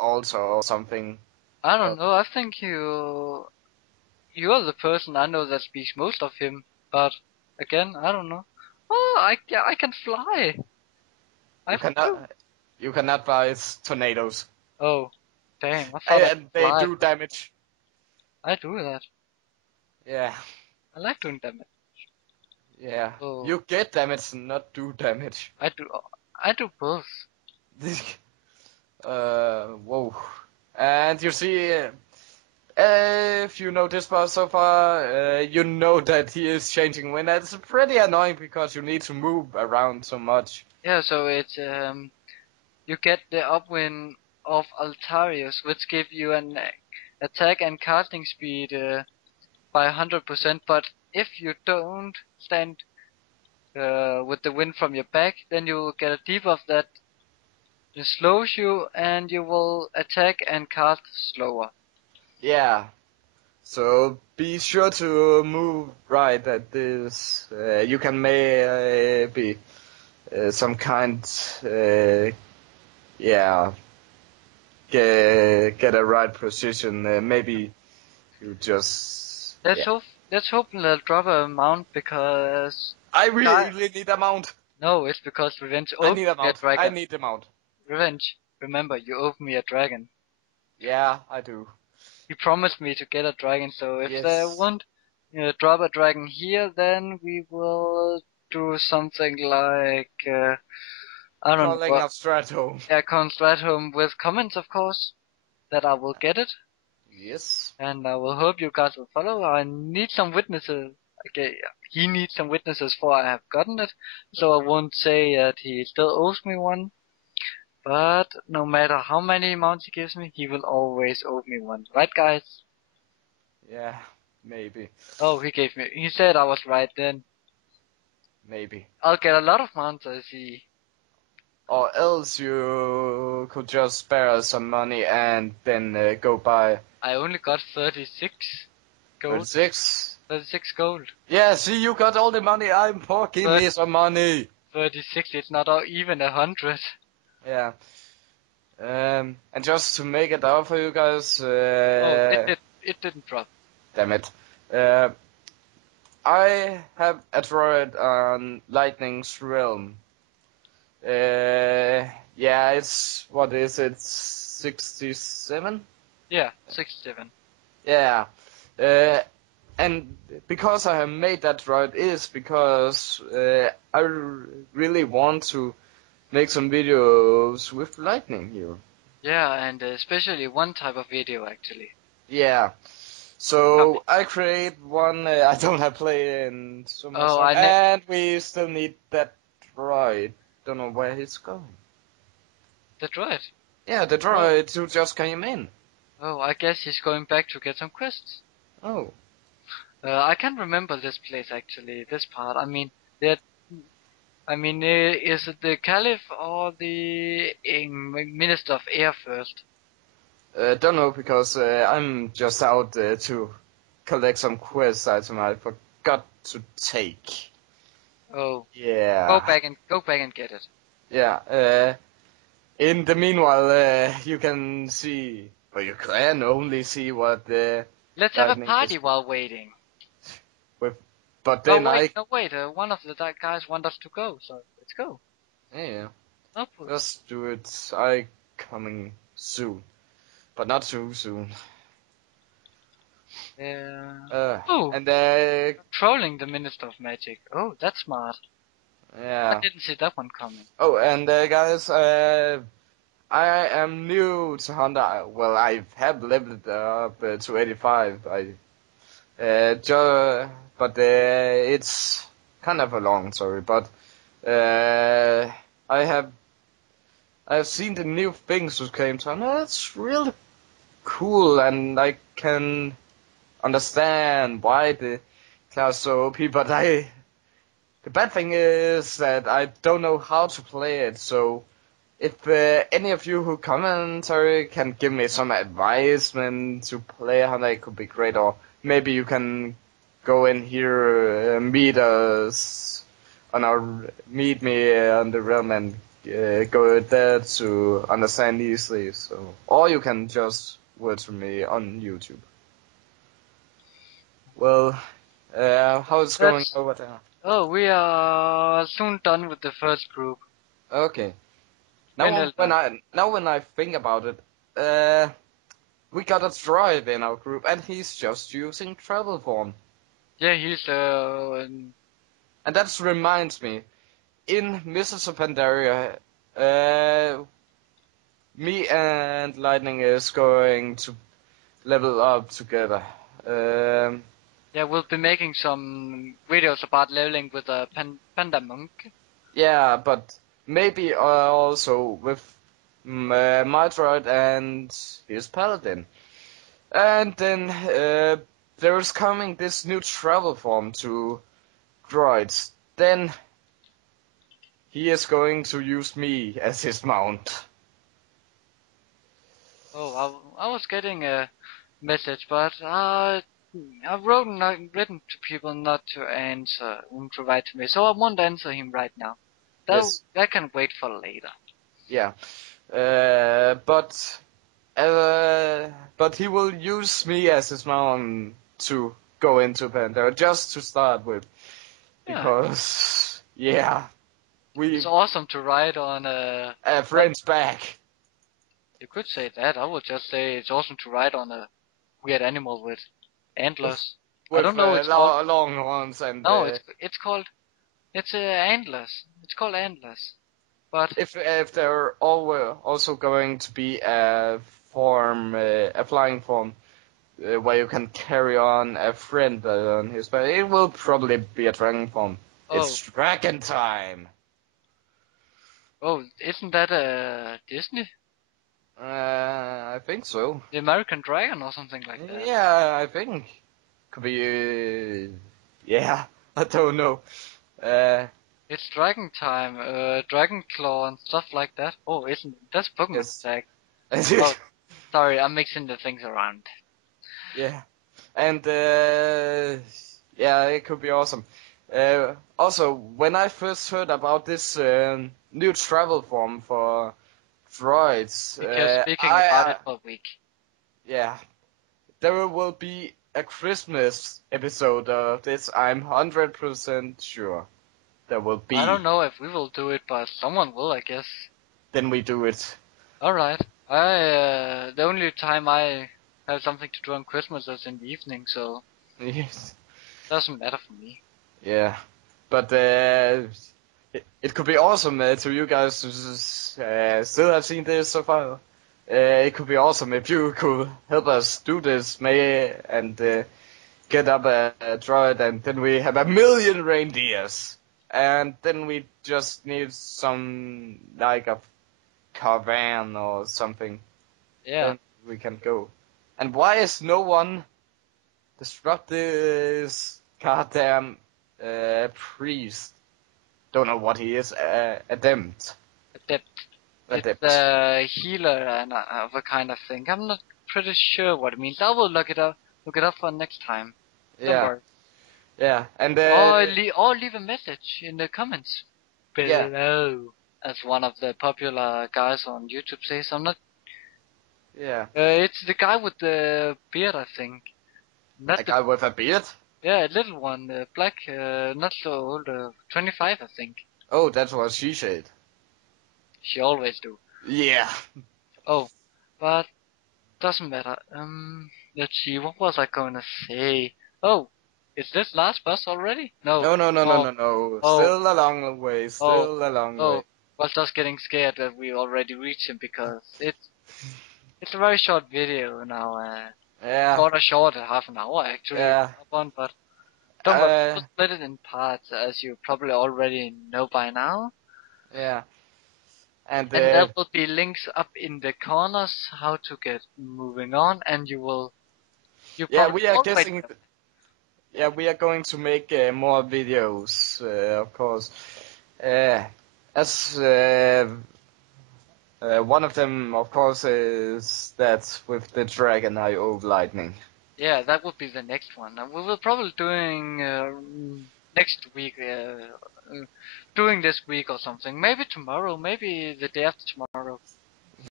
also or something. I don't know. I think you're the person I know that speaks most of him. But again, I don't know. Oh, I can fly. I You flew. cannot buy tornadoes. Oh, damn! I thought I could And they fly. do damage. I do that. Yeah. I like doing damage. Yeah. Oh, You get damage and not do damage. I do. I do both. Whoa. And you see, if you know this boss so far, you know that he is changing wind. It's pretty annoying because you need to move around so much. Yeah. So it's you get the upwind of Altarius, which give you an attack and casting speed by 100%. But if you don't stand with the wind from your back, then you will get a debuff that slows you, and you will attack and cast slower. Yeah. So be sure to move right at this. You can maybe some kind, yeah, get a right position. Maybe you just, Let's yeah. hope. Let's hope they'll drop a mount because I really need a mount. no, it's because Revenge I owed need a me a mount. I dragon. need a mount. Revenge, remember you owe me a dragon. Yeah, I do. He promised me to get a dragon, so if they Yes. won't drop a dragon here, then we will do something like I don't know Calling what. of Strato. Yeah, Constratum with comments, of course, that I will get it, Yes. and I will hope you guys will follow. I need some witnesses. Okay, he needs some witnesses for I have gotten it, so I won't say that he still owes me one. But no matter how many mounts he gives me, he will always owe me one. Right, guys? Yeah, maybe. Oh, he gave me. He said I was right then. Maybe. I'll get a lot of mounts, I see. Or else you could just spare some money and then go buy I only got 36 gold. 36. 36 gold. Yeah, see, you got all the money I'm poor. Give me some money. 36, it's not even 100. Yeah. And just to make it out for you guys, Oh, it didn't drop. damn it. Uh, I have a droid on Lightning's Realm. Yeah, what is it, 67? Yeah, 67. Yeah. And because I have made that droid is because I really want to make some videos with Lightning here. Yeah, and especially one type of video actually. Yeah. So I create one. I don't have play in so much Oh, time, and we still need that droid. Don't know where he's going. the droid. Yeah, the droid who just came in. Oh, I guess he's going back to get some quests. Oh. I can't remember this place actually. This part. I mean, that. I mean, is it the Caliph or the Minister of Air first? Don't know because I'm just out to collect some quest item I forgot to take. Oh, Yeah. go back and get it. Yeah. In the meanwhile, you can see, or you can only see what the Let's have a lightning is party while waiting. with. But Oh then wait, no wait. One of the guys want us to go, so let's go. yeah, Oh, just do it. I coming soon, but not too soon. oh, And trolling the Minister of Magic. Oh, that's smart. I yeah. didn't see that one coming. Oh, and guys, I am new to Honda. Well, I have leveled up to 85. But it's kind of a long story. But I have seen the new things that came to Honda. It's really cool, and I can understand why the class so OP. But the bad thing is that I don't know how to play it. So if any of you who commentary can give me some advice when to play how it could be great, or maybe you can go in here, meet me on the realm and go there to understand easily. So, or you can just word to me on YouTube. Well, how it's going That's. over there? Oh, we are soon done with the first group. Okay. We're Now nearly done. when I think about it, we got a droid in our group, and he's just using travel form. Yeah, he's And that reminds me, in Mists of Pandaria, uh, me and Lightning is going to level up together. Um, yeah, we'll be making some videos about leveling with a panda monk. yeah, but maybe also with my droid and his paladin. And then there is coming this new travel form to droids. Then he is going to use me as his mount. Oh, I was getting a message, but I've written to people not to answer and to write to me, so I won't answer him right now. Yes, That can wait for later. yeah. Uh, but uh, but he will use me as his mount to go into Pandora just to start with, Yeah, because yeah, we it's awesome to ride on have not, friends back you could say that. I would just say it's awesome to ride on a weird animal with antlers. I with don't know. It's called long horns and no. It's called antlers. It's called antlers. But if there are also going to be a flying form where you can carry on a friend on his back, it will probably be a dragon form. oh It's dragon time. oh, isn't that Disney? I think so. The American Dragon or something like that. Yeah, I think could be. Yeah, I don't know. Uh, It's Dragon Time, Dragon Claw and stuff like that. Oh, isn't that's Pokemon yes. Tag? Oh, sorry, I'm mixing the things around. Yeah, and yeah, it could be awesome. Also, when I first heard about this new travel form for droids, We kept speaking about it for a week. yeah, there will be a Christmas episode of this. I'm 100% sure there will I don't be. know if we will do it, but someone will, I guess. Then we do it. All right. The only time I have something to do on Christmas is in the evening, so Yes. doesn't matter for me. Yeah, but it could be awesome to you guys to still have seen this so far. It could be awesome if you could help us do this, May, and get up a droid, and then we have a million reindeers, and then we just need some like a caravan or something. Yeah. Then we can go. And why is no one disrupt this goddamn priest? Don't know what he is. Adept. Adept. It's Adept. a healer and of a kind of thing. I'm not pretty sure what it means. I will look it up. Look it up for next time. Don't Yeah. worry. Yeah. And Or leave a message in the comments yeah. below, as one of the popular guys on YouTube says. I'm not. Yeah. It's the guy with the beard, I think. Not A the. guy with a beard. Yeah, a little one, black, not so old, 25, I think. Oh, that's what she said. She always do. Yeah. Oh, but doesn't matter. Let's see. What was I going to say? Oh, is this last bus already? No. No, no, no, no, Oh, no, no. oh, Still a long way. oh, Still a long way. oh. Was just getting scared that we already reached him because it's a very short video now. Yeah. Short, half an hour actually. Yeah. Up on, but don't worry, Uh. we'll split it in parts as you probably already know by now. Yeah. And And there will be links up in the corners how to get moving on, and you yeah, probably we are already guessing. know. Yeah, we are going to make more videos, of course. Uh, as one of them, of course, is that with the Dragon Eye of Lightning. Yeah, that would be the next one. And we will probably doing next week doing this week or something. Maybe tomorrow, maybe the day after tomorrow.